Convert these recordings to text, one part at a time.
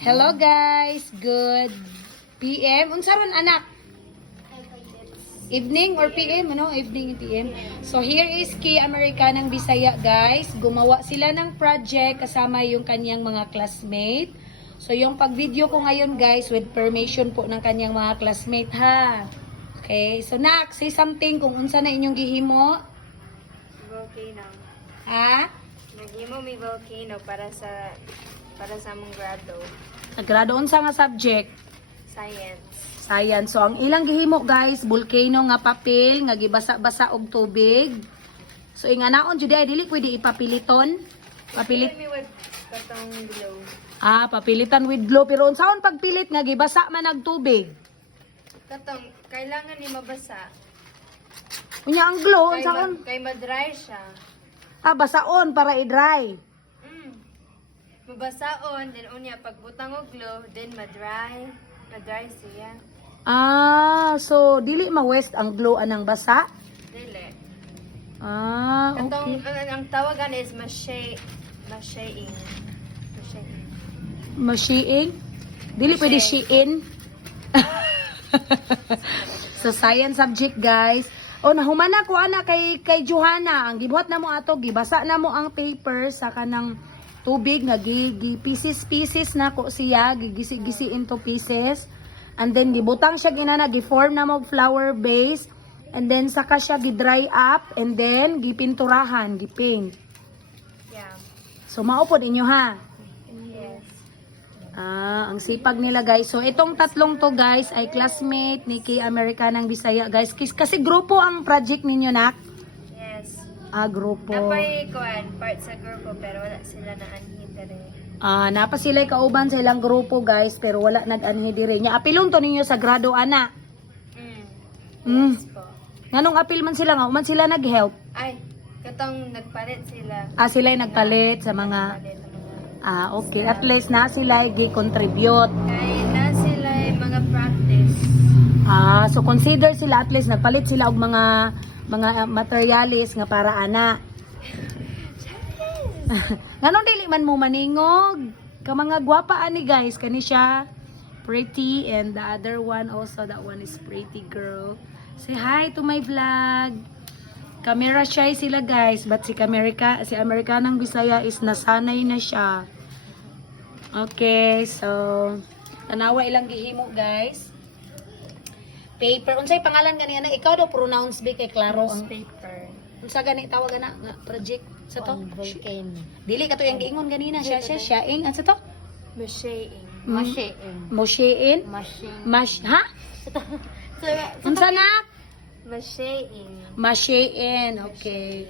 Hello guys, good PM. Unsa ron anak? Evening or PM, ano? Evening and PM. So here is Key Americanang Bisaya guys. Gumawa sila ng project kasama yung kanyang mga classmate. So yung pag-video ko ngayon guys with permission po ng kanyang mga classmate ha. Okay, so nak, say something kung unsa na inyong gihimo. Volcano. Ha? Naghimo mi volcano para sa para sa mong grado. Nagrado unsa nga subject? Science. Science. So, ang ilang gihimo guys, volcano nga papel, nga gibasa-basa og tubig. So, inganaon jud ay dili pwede ipapiliton. Papilit. katong glow. Ah, papilitan with glue pero unsaon pagpilit nga gibasa man og tubig. Katong kailangan ni mabasa. Unya ang ma, unsaon? kay ma-dry siya. Ah, basaon para i-dry. Mabasaon, then unya pagbutang og glow, then ma-dry. Ma-dry siya. Ah, so dili ma-waste ang glue anang basa? Dili. Ah, Katong okay. ang, ang tawagan is mashay mashaying. Mashaying. Mashiing? Dili pwede shiin. sa science subject guys. O nahumana ko ana kay kay Johanna, ang gibuhat na mo ato gibasa na mo ang paper sa kanang tubig nga gi, gi pieces pieces na ko siya gigisi-gisi into pieces. And then gibutang siya ginana gi-form na mo flower base. And then saka siya gi-dry up and then gipinturahan, gi-paint. Yeah. So maupod inyo ha. Yes. Ah, ang sipag nila guys. So itong tatlong to guys ay classmate ni Kay Americanang Bisaya guys. Kasi grupo ang project ninyo nak. Ah, grupo. Napay kuan part sa grupo pero wala sila na anhin dere. Ah, napa sila kauban sa ilang grupo guys pero wala nag-anhi diri. Nya apilon to ninyo sa grado ana. Mm. Mm. Yes po. Nganong apil man sila nga, man sila nag-help. Ay, katong nagpalit sila. Ah, sila nagpalit sa mga Nagpalit. Ah, okay. At least na sila gi-contribute. Yung Ah, so consider sila at least nagpalit sila og mga mga materialis nga para ana. Nganong dili man mo maningog? Ka mga gwapa ani guys, kani siya pretty and the other one also that one is pretty girl. Say hi to my vlog. Camera shy sila guys, but si America, si Amerikanang Bisaya is nasanay na siya. Okay, so tanawa ilang gihimo guys. Paper. Unsay pangalan gani ana? Ikaw daw pronounce bi kay klaro ang paper. Unsa gani tawag ana nga project sa to? Volcano. Dili ka to yung giingon ganina siya siya siya ing ano to? Mashaying. Mashaying. Moshein? Mashing. Mash ha? Unsa na? Mashaying. Mashein. Okay.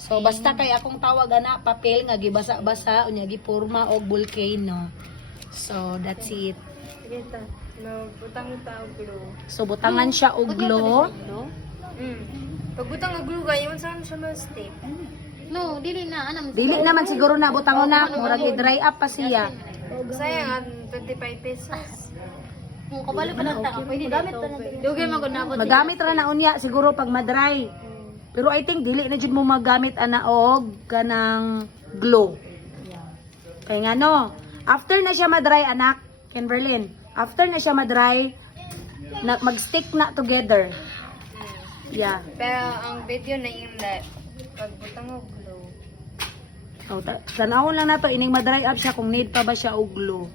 So basta kay akong tawag ana papel nga gibasa-basa unya gipurma og volcano. So that's it. No, butang ta og glue. So butangan siya og glue. Mm. Pag butang og glue gayon saan siya ma-stick? No, dili na anam. Dili naman siguro na butangon na murag i-dry up pa siya. Sayang ang 25 pesos. Kung kabalo pa lang ta, pwede gamit pa na. Dugay man gud nabot. Magamit ra na unya siguro pag madry. Pero I think dili na jud mo magamit ana og kanang glue. Kay nga no, after na siya madry anak, Kimberlyn, after na siya madry, na, mag-stick na together. Yeah. Pero ang video na yung that, pag butang og glue, Oh, ta- tanawon lang nato ining madry up siya kung need pa ba siya og glue.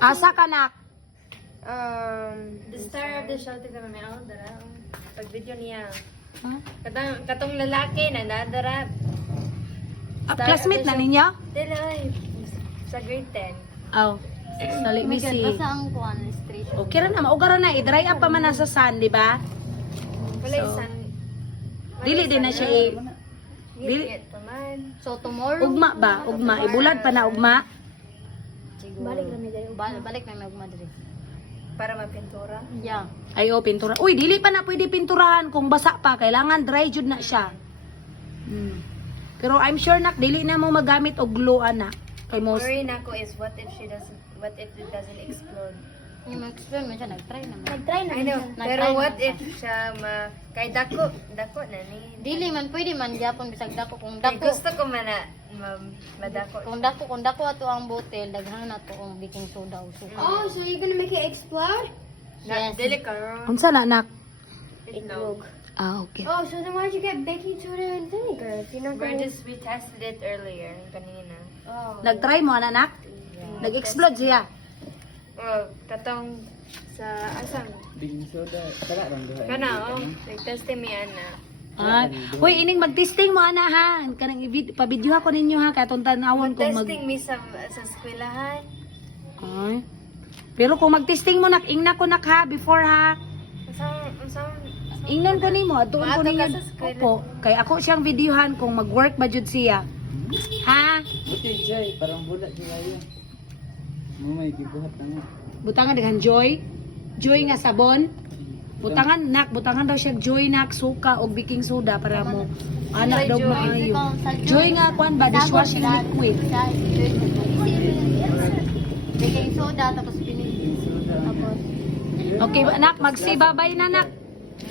Asa ka nak? um, the star of the show, tignan may ako dara. Pag video niya. Huh? Katong, katong lalaki na nadara. Ah, classmate na ninyo? Dila ay, sa grade 10. Oh. So, let me see. Basta ang kuan. Okay ra na, maugaro na, i-dry up pa man na sa sun, di ba? Wala So, isan. Dili din na siya i- dili- Ngit-ngit pa man. So tomorrow Ugma ba? Ugma. Ibulad pa na ugma. balik na mi diri. Balik na mi ugma diri. Para mapintura. Yeah. Ay, oh, pintura. Uy, dili pa na pwede pinturahan kung basa pa. Kailangan dry jud na siya. Hmm. Pero I'm sure nak, dili na mo magamit og glue, ana. Kay most. Worry na ko is what if she doesn't, what if it doesn't explode? Yung mag-explain mo siya, nag-try naman. Nag-try na I know, Nag-try pero naman what siya. if siya ma, kay dako, dako na ni. Dili man, pwede man, gyapon bisag dako kung dako. gusto ko man na, ma- madako. Kung dako, kung dako ato ang botel, daghan na to ang baking soda o suka. Oh, so you're gonna make it explode? Na, Yes. dili karon. Unsa na nak? Itlog. Ah, okay. Oh, so then why'd you get baking soda and vinegar if you're not We're just, we tested it earlier, kanina. Oh. Nag-try mo na nak? Nag-explode siya. Oh, katong sa asang. Baking soda. Tara lang duha. Kana, oh. Nag-testing mi ana. Ah, hoy ining mag-testing mo ana ha. Kanang i- pa-video ko ninyo ha kay atong tanawon kung mag Testing mi sa sa eskwelahan. Ay. Pero kung mag-testing mo nak ingna ko nak ha before ha. Asang, asang, Ingnan ko nimo atuon ko Maato ka ninyo. sa eskwela. Opo, kay ako siyang videohan kung mag-work ba jud siya. Ha? Buti Jay, parang bulat sila yun. Mamay, gibuhat na nga. Butangan daghan joy. Joy nga sabon. Butangan nak, butangan daw siya joy nak suka o baking soda para mo anak daw maayo. Joy nga kwan ba dishwashing liquid. Baking soda, tapos pinili. Tapos, Okay, nak magsibabay na nak.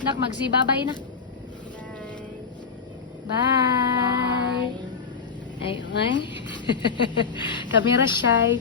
Nak magsibabay na. Bye. Ay, ay. Kamera shy.